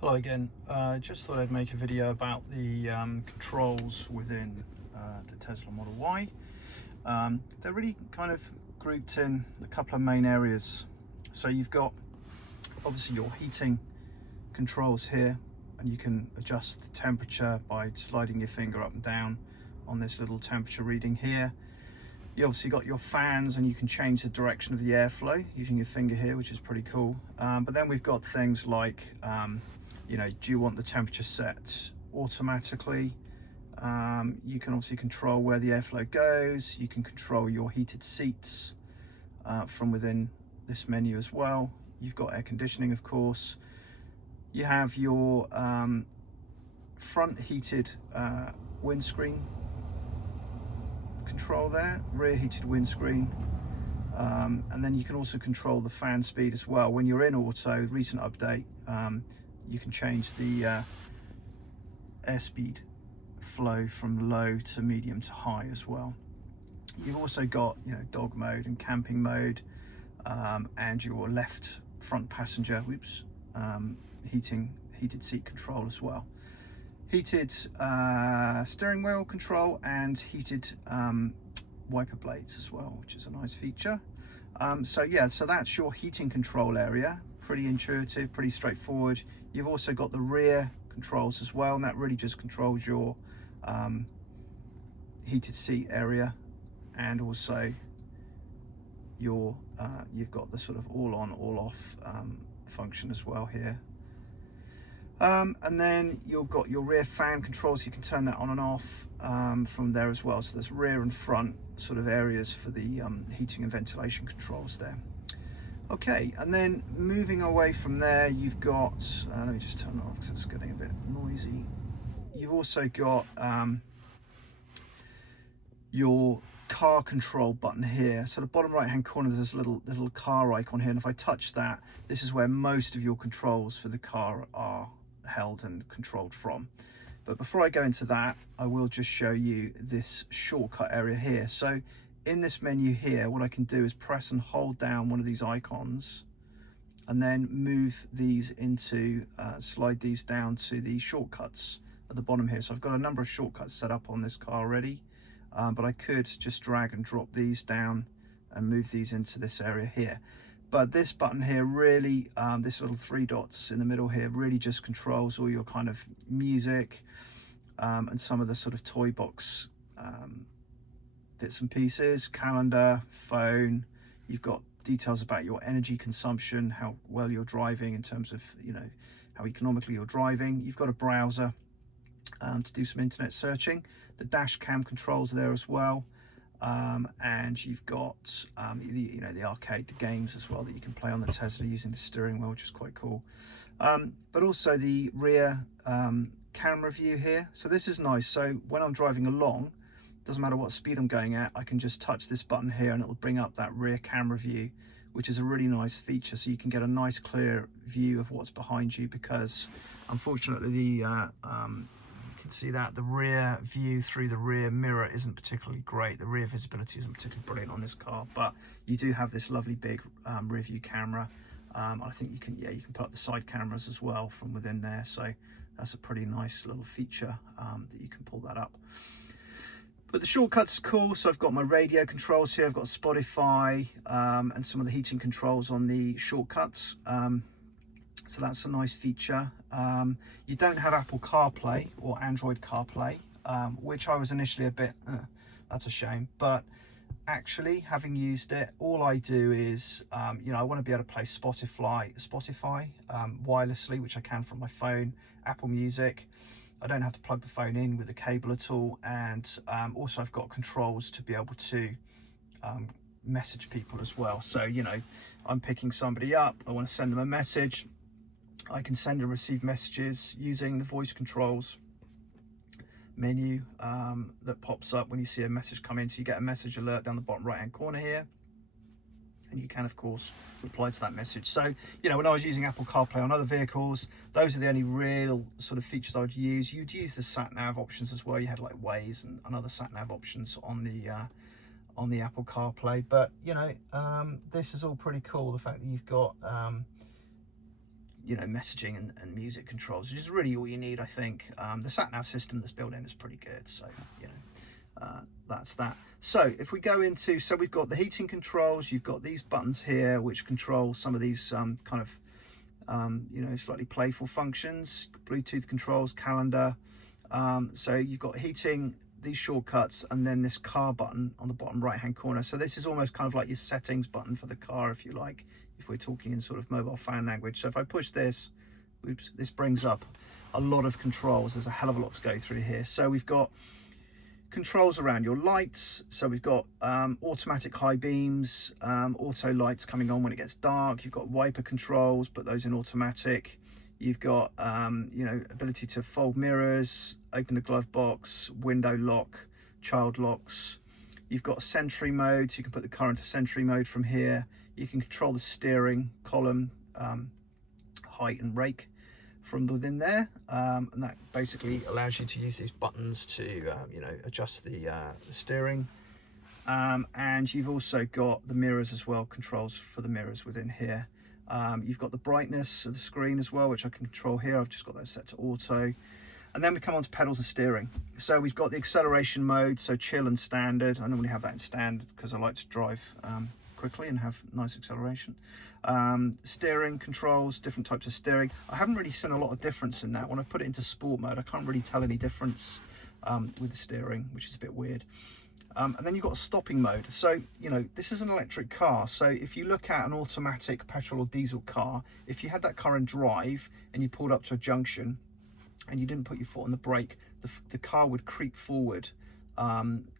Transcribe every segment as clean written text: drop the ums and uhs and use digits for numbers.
Hello again. Just thought I'd make a video about the controls within the Tesla Model Y. They're really kind of grouped in a couple of main areas. So you've got obviously your heating controls here, and you can adjust the temperature by sliding your finger up and down on this little temperature reading here. You obviously got your fans, and you can change the direction of the airflow using your finger here, which is pretty cool. But then we've got things like do you want the temperature set automatically? You can obviously control where the airflow goes. You can control your heated seats from within this menu as well. You've got air conditioning, of course. You have your front heated windscreen control there, rear heated windscreen. And then you can also control the fan speed as well. When you're in auto, recent update, you can change the airspeed flow from low to medium to high as well. You've also got dog mode and camping mode, and your left front passenger heated seat control as well. Heated steering wheel control and heated wiper blades as well, which is a nice feature. So that's your heating control area. Pretty intuitive, pretty straightforward. You've also got the rear controls as well, and that really just controls your heated seat area, and also your you've got the sort of all on all off function as well here. And then you've got your rear fan controls. You can turn that on and off from there as well. So there's rear and front sort of areas for the heating and ventilation controls there. Okay, and then moving away from there, you've got, let me just turn that off because it's getting a bit noisy. You've also got your car control button here. So the bottom right hand corner, there's this little car icon here, and if I touch that, this is where most of your controls for the car are held and controlled from. But before I go into that, I will just show you this shortcut area here. So in this menu here, what I can do is press and hold down one of these icons, and then move these into slide these down to the shortcuts at the bottom here. So I've got a number of shortcuts set up on this car already, but I could just drag and drop these down and move these into this area here. But this button here really, this little three dots in the middle here, really just controls all your kind of music and some of the sort of toy box bits and pieces, calendar, phone. You've got details about your energy consumption, how well you're driving in terms of, how economically you're driving. You've got a browser to do some internet searching. The dash cam controls there as well. And you've got the arcade, the games as well that you can play on the Tesla using the steering wheel, which is quite cool. But also the rear camera view here. So this is nice. So when I'm driving along, doesn't matter what speed I'm going at, I can just touch this button here and it'll bring up that rear camera view, which is a really nice feature. So you can get a nice clear view of what's behind you, because unfortunately you can see that the rear view through the rear mirror isn't particularly great. The rear visibility isn't particularly brilliant on this car, but you do have this lovely big rear view camera. I think you can put up the side cameras as well from within there. So that's a pretty nice little feature that you can pull that up. But the shortcuts are cool. So I've got my radio controls here. I've got Spotify and some of the heating controls on the shortcuts. So that's a nice feature. You don't have Apple CarPlay or Android CarPlay, which I was initially a bit, that's a shame. But actually, having used it, all I do is, I want to be able to play Spotify wirelessly, which I can from my phone, Apple Music. I don't have to plug the phone in with a cable at all. And also I've got controls to be able to message people as well. So, I'm picking somebody up, I want to send them a message. I can send and receive messages using the voice controls menu that pops up when you see a message come in. So you get a message alert down the bottom right hand corner here, and you can of course reply to that message. So when I was using Apple CarPlay on other vehicles, those are the only real sort of features I would use. You'd use the sat nav options as well. You had like Waze and other sat nav options on the Apple CarPlay. But this is all pretty cool, the fact that you've got you know, messaging and music controls, which is really all you need, I think. The sat nav system that's built in is pretty good, so you know, that's that. So if we go into, so we've got the heating controls, you've got these buttons here which control some of these kind of you know, slightly playful functions, Bluetooth controls, calendar. So you've got heating, these shortcuts, and then this car button on the bottom right hand corner. So this is almost kind of like your settings button for the car, if you like, if we're talking in sort of mobile phone language. So if I push this, oops, this brings up a lot of controls. There's a hell of a lot to go through here. So we've got controls around your lights. So we've got automatic high beams, auto lights coming on when it gets dark. You've got wiper controls, put those in automatic. You've got you know, ability to fold mirrors, open the glove box, window lock, child locks. You've got Sentry mode, so you can put the car into Sentry mode from here. You can control the steering column, height and rake from within there, and that basically allows you to use these buttons to you know, adjust the steering. And you've also got the mirrors as well, controls for the mirrors within here. You've got the brightness of the screen as well, which I can control here. I've just got that set to auto. And then we come on to pedals and steering. So we've got the acceleration mode, so chill and standard. I normally have that in standard because I like to drive quickly and have nice acceleration. Steering controls, different types of steering. I haven't really seen a lot of difference in that. When I put it into sport mode, I can't really tell any difference with the steering, which is a bit weird. And then you've got stopping mode. So, you know, this is an electric car. So if you look at an automatic petrol or diesel car, if you had that car in drive and you pulled up to a junction and you didn't put your foot on the brake, the car would creep forward,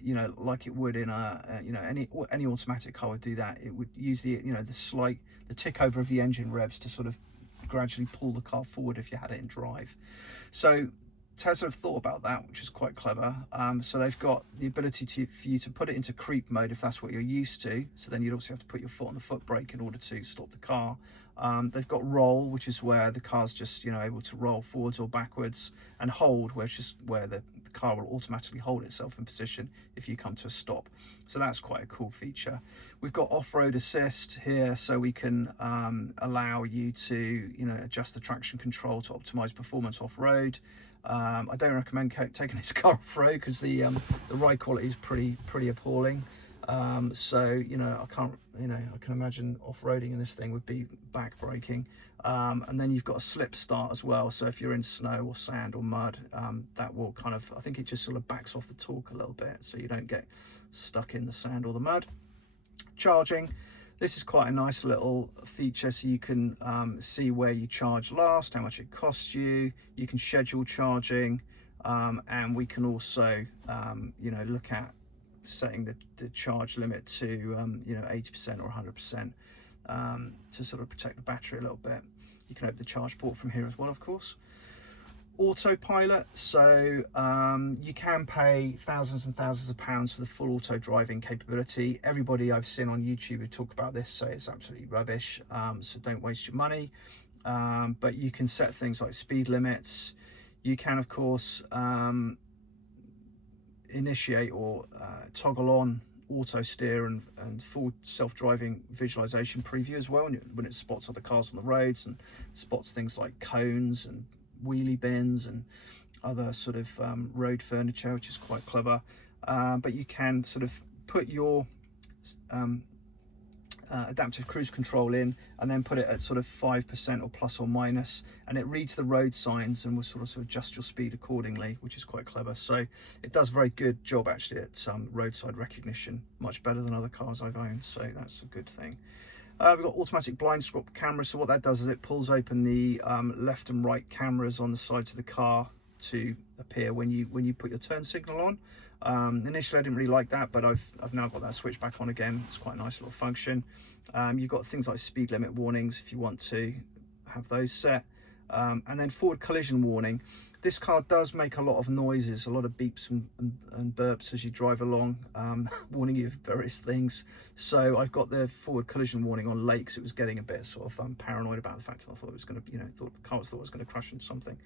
you know, like it would in a, you know, any automatic car would do that. It would use the, you know, the tick over of the engine revs to sort of gradually pull the car forward if you had it in drive. So Tesla have thought about that, which is quite clever. So they've got the ability for you to put it into creep mode if that's what you're used to. So then you'd also have to put your foot on the foot brake in order to stop the car. They've got roll, which is where the car's just, you know, able to roll forwards or backwards, and hold, which is where the car will automatically hold itself in position if you come to a stop. So that's quite a cool feature. We've got off-road assist here, so we can allow you to, you know, adjust the traction control to optimize performance off-road. I don't recommend taking this car off-road because the ride quality is pretty appalling. So, you know, I can imagine off-roading in this thing would be back-breaking. And then you've got a slip start as well. So if you're in snow or sand or mud, that will kind of, I think it just sort of backs off the torque a little bit so you don't get stuck in the sand or the mud. Charging. This is quite a nice little feature, so you can see where you charge last, how much it costs you. You can schedule charging, and we can also, you know, look at setting the charge limit to, you know, 80% or 100% to sort of protect the battery a little bit. You can open the charge port from here as well, of course. Autopilot, so you can pay thousands and thousands of pounds for the full auto driving capability. Everybody I've seen on YouTube who talk about this say it's absolutely rubbish, so don't waste your money. But you can set things like speed limits. You can, of course, initiate or toggle on auto steer and full self-driving visualization preview as well when it spots other cars on the roads and spots things like cones and wheelie bins and other sort of road furniture, which is quite clever. But you can sort of put your adaptive cruise control in and then put it at sort of 5% or plus or minus, and it reads the road signs and will sort of adjust your speed accordingly, which is quite clever. So it does a very good job actually at roadside recognition, much better than other cars I've owned, so that's a good thing. We've got automatic blind spot camera, so what that does is it pulls open the left and right cameras on the sides of the car to appear when you put your turn signal on. Initially I didn't really like that, but I've now got that switch back on again. It's quite a nice little function. You've got things like speed limit warnings if you want to have those set, and then forward collision warning. This car does make a lot of noises, a lot of beeps and burps as you drive along, warning you of various things. So I've got the forward collision warning on lakes. It was getting a bit sort of paranoid about the fact that I thought it was going to, you know, the car thought it was going to crash into something.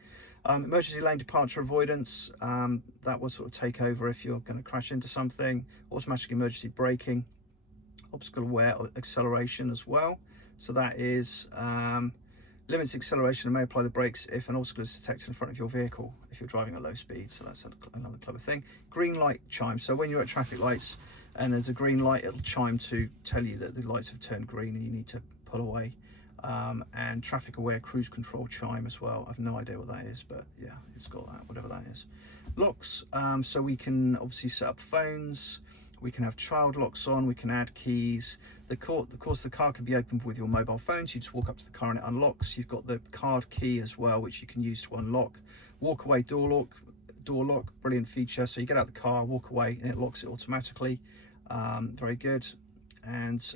Emergency lane departure avoidance, that will sort of take over if you're going to crash into something. Automatic emergency braking, obstacle aware acceleration as well. So that is Limits acceleration and may apply the brakes if an obstacle is detected in front of your vehicle if you're driving at low speed. So that's another clever thing. Green light chime. So when you're at traffic lights and there's a green light, it'll chime to tell you that the lights have turned green and you need to pull away. And traffic aware cruise control chime as well. I've no idea what that is, but yeah, it's got that, whatever that is. Locks, so we can obviously set up phones, we can have child locks on, we can add keys. Of course, the car can be opened with your mobile phones. You just walk up to the car and it unlocks. You've got the card key as well, which you can use to unlock. Walk away door lock, brilliant feature. So you get out of the car, walk away, and it locks it automatically. Very good. And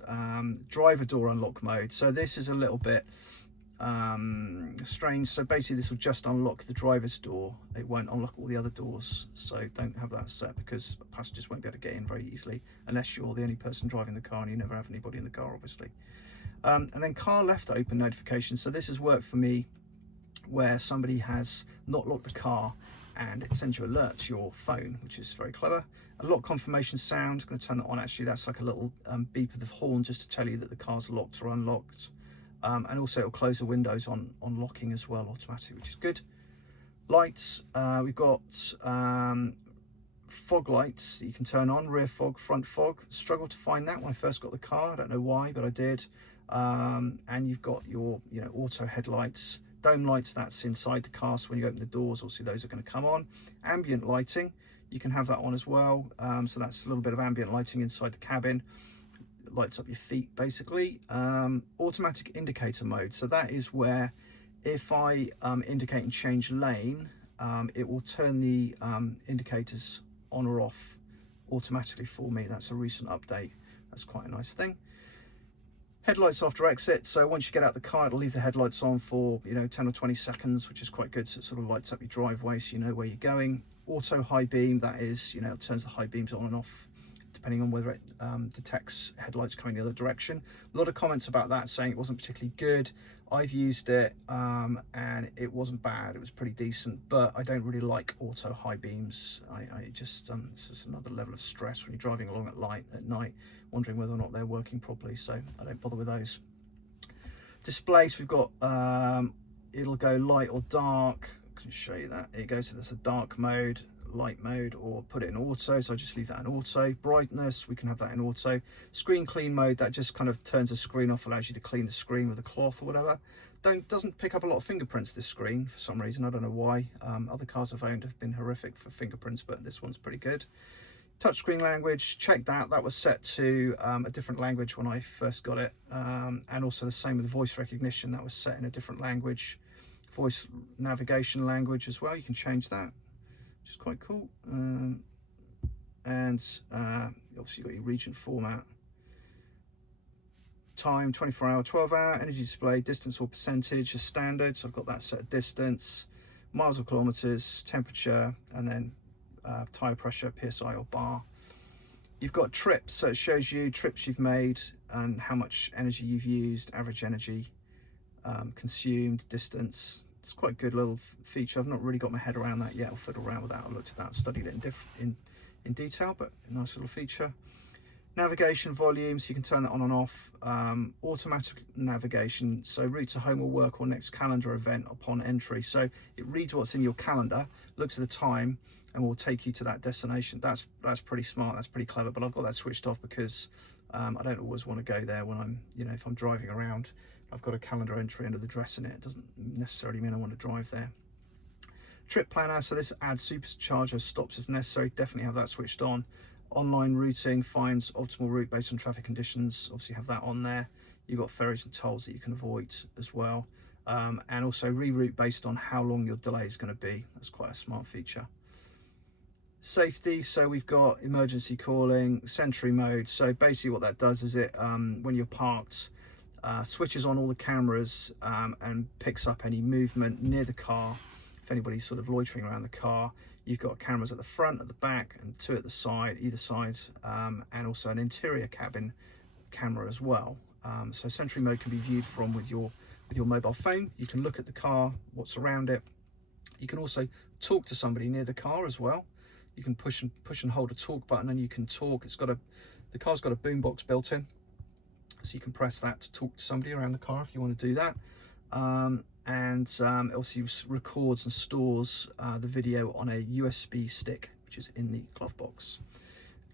driver door unlock mode. So this is a little bit strange. So basically this will just unlock the driver's door. It won't unlock all the other doors. So don't have that set because passengers won't be able to get in very easily unless you're the only person driving the car and you never have anybody in the car, obviously. And then car left open notification. So this has worked for me where somebody has not locked the car and it sends you alerts to your phone, which is very clever. A lock confirmation sound, going to turn that on. Actually, that's like a little beep of the horn just to tell you that the car's locked or unlocked. And also it'll close the windows on locking as well automatically, which is good. Lights, we've got fog lights that you can turn on, rear fog, front fog. Struggled to find that when I first got the car. I don't know why, but I did. And you've got your auto headlights. Dome lights, that's inside the car, so when you open the doors, obviously those are going to come on. Ambient lighting, you can have that on as well. So that's a little bit of ambient lighting inside the cabin. It lights up your feet, basically. Automatic indicator mode, so that is where if I indicate and change lane, it will turn the indicators on or off automatically for me. That's a recent update. That's quite a nice thing. Headlights after exit, so once you get out the car, it'll leave the headlights on for 10 or 20 seconds, which is quite good. So it sort of lights up your driveway so you know where you're going. Auto high beam, that is, it turns the high beams on and off depending on whether it detects headlights coming the other direction. A lot of comments about that saying it wasn't particularly good. I've used it and it wasn't bad, it was pretty decent, but I don't really like auto high beams. I just it's just another level of stress when you're driving along at night, wondering whether or not they're working properly, so I don't bother with those. Displays, we've got it'll go light or dark. I can show you that. It goes to this dark mode, light mode, or put it in auto, so I just leave that in auto. Brightness, we can have that in auto. Screen clean mode, that just kind of turns the screen off, allows you to clean the screen with a cloth or whatever. Doesn't pick up a lot of fingerprints, this screen, for some reason. I don't know why. Other cars I've owned have been horrific for fingerprints, but this one's pretty good. Touchscreen language, check that was set to a different language when I first got it, and also the same with the voice recognition, that was set in a different language. Voice navigation language as well, you can change that, which is quite cool. And obviously you've got your region format. Time, 24 hour, 12 hour. Energy display, distance or percentage is standard, so I've got that set. Distance, miles or kilometers, temperature, and then tire pressure, PSI or bar. You've got trips, so it shows you trips you've made and how much energy you've used, average energy consumed, distance. It's quite a good little feature. I've not really got my head around that yet. I'll fiddle around with that. I looked at that, studied it in detail, but a nice little feature. Navigation volumes, you can turn that on and off. Automatic navigation, so route to home or work or next calendar event upon entry. So it reads what's in your calendar, looks at the time, and will take you to that destination. That's pretty smart, that's pretty clever, but I've got that switched off because I don't always want to go there when I'm, if I'm driving around. I've got a calendar entry and the address in it. It doesn't necessarily mean I want to drive there. Trip planner, so this adds supercharger stops if necessary. Definitely have that switched on. Online routing, finds optimal route based on traffic conditions. Obviously have that on there. You've got ferries and tolls that you can avoid as well. And also reroute based on how long your delay is going to be. That's quite a smart feature. Safety, so we've got emergency calling, sentry mode. So basically what that does is it, when you're parked, switches on all the cameras and picks up any movement near the car. If anybody's sort of loitering around the car, you've got cameras at the front, at the back, and two at the side, either side, and also an interior cabin camera as well. So sentry mode can be viewed from with your mobile phone. You can look at the car, what's around it. You can also talk to somebody near the car as well. You can push and hold a talk button, and you can talk. The car's got a boombox built in, so you can press that to talk to somebody around the car if you want to do that. also records and stores the video on a USB stick, which is in the glove box.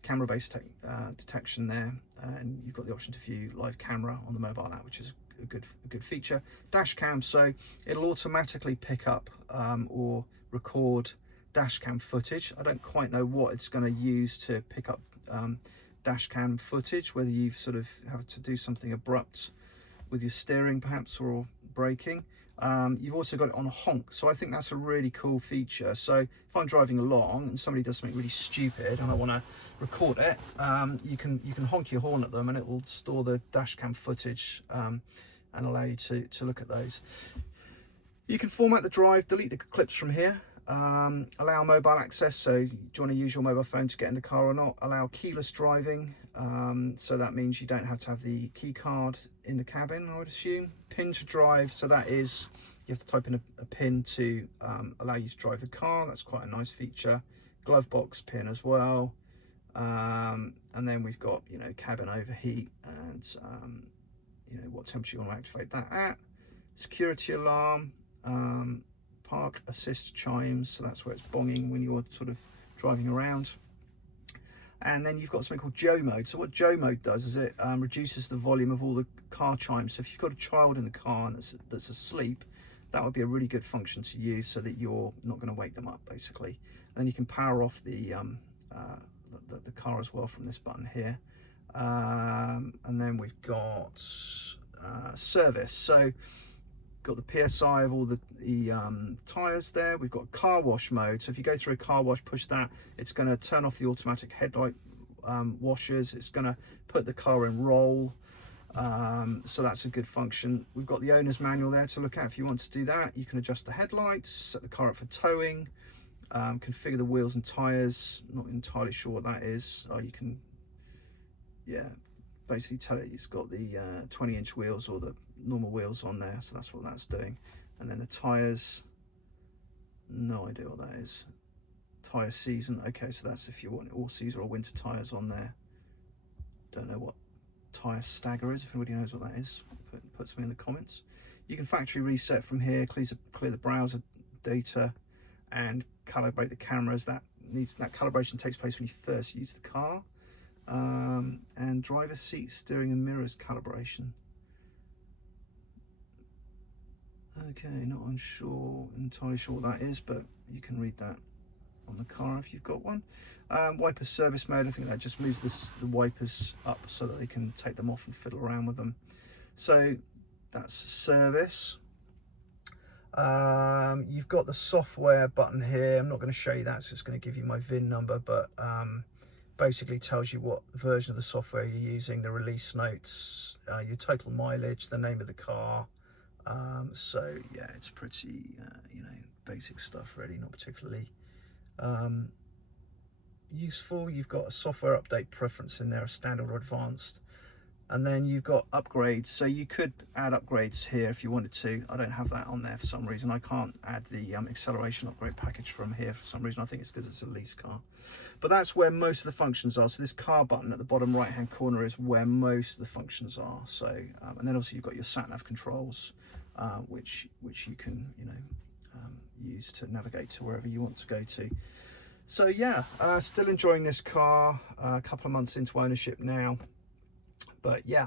Camera-based detection there, and you've got the option to view live camera on the mobile app, which is a good feature. Dash cam, so it'll automatically pick up or record dash cam footage. I don't quite know what it's going to use to pick up dash cam footage, whether you sort of have to do something abrupt with your steering perhaps, or braking. You've also got it on a honk, so I think that's a really cool feature. So if I'm driving along and somebody does something really stupid and I want to record it, you can honk your horn at them and it will store the dash cam footage and allow you to look at those. You can format the drive, delete the clips from here, allow mobile access, so do you want to use your mobile phone to get in the car or not, allow keyless driving, so that means you don't have to have the key card in the cabin, I would assume. Pin to drive, so that is, you have to type in a pin to allow you to drive the car. That's quite a nice feature. Glove box pin as well, and then we've got, you know, cabin overheat and you know, what temperature you want to activate that at. Security alarm, park assist chimes, so that's where it's bonging when you're sort of driving around. And then you've got something called Joe mode. So what Joe mode does is it reduces the volume of all the car chimes. So if you've got a child in the car that's asleep, that would be a really good function to use, so that you're not going to wake them up, basically. And then you can power off the car as well from this button here. And then we've got service. So got the PSI of all the tyres there. We've got car wash mode, so if you go through a car wash, push that, it's going to turn off the automatic headlight washers. It's going to put the car in roll, so that's a good function. We've got the owner's manual there to look at if you want to do that. You can adjust the headlights, set the car up for towing, configure the wheels and tyres. Not entirely sure what that is. You can, yeah, basically tell it it's got the 20-inch wheels or the normal wheels on there, so that's what that's doing. And then the tires, no idea what that is. Tire season, okay, so that's if you want all season or winter tires on there. Don't know what tire stagger is. If anybody knows what that is, put something in the comments. You can factory reset from here, clear the browser data, and calibrate the cameras. That calibration takes place when you first use the car. And driver seat, steering and mirrors calibration. Okay, not entirely sure what that is, but you can read that on the car if you've got one. Wiper service mode, I think that just moves the wipers up so that they can take them off and fiddle around with them. So that's service. You've got the software button here. I'm not going to show you that, so it's going to give you my VIN number, but basically tells you what version of the software you're using, the release notes, your total mileage, the name of the car. So yeah, it's pretty you know, basic stuff really, not particularly useful. You've got a software update preference in there, a standard or advanced, and then you've got upgrades. So you could add upgrades here if you wanted to. I don't have that on there for some reason. I can't add the acceleration upgrade package from here for some reason. I think it's because it's a lease car, but that's where most of the functions are. So this car button at the bottom right hand corner is where most of the functions are. So and then also you've got your sat nav controls, which you can, you know, use to navigate to wherever you want to go to. So yeah, still enjoying this car, a couple of months into ownership now, but yeah,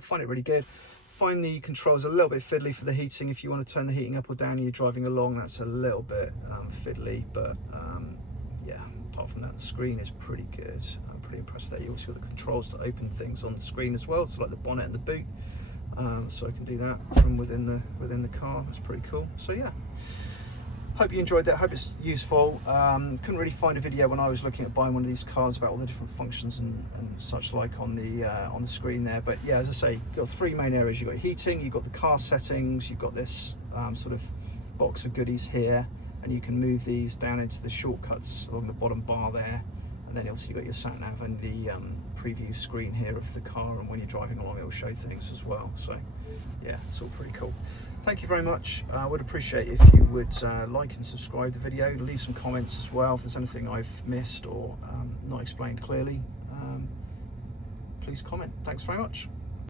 find it really good. Find the controls a little bit fiddly for the heating. If you want to turn the heating up or down and you're driving along, that's a little bit fiddly, but yeah, apart from that, the screen is pretty good. I'm pretty impressed there. You also got the controls to open things on the screen as well, so like the bonnet and the boot. So I can do that from within the car. That's pretty cool. So yeah, hope you enjoyed that. Hope it's useful. Couldn't really find a video when I was looking at buying one of these cars about all the different functions and such like on the screen there. But yeah, as I say, you've got three main areas. You've got heating, you've got the car settings, you've got this sort of box of goodies here, and you can move these down into the shortcuts along the bottom bar there. And then also you've got your sat nav and the preview screen here of the car, and when you're driving along it'll show things as well. So yeah, it's all pretty cool. Thank you very much. I would appreciate if you would like and subscribe the video, leave some comments as well if there's anything I've missed or not explained clearly. Please comment. Thanks very much.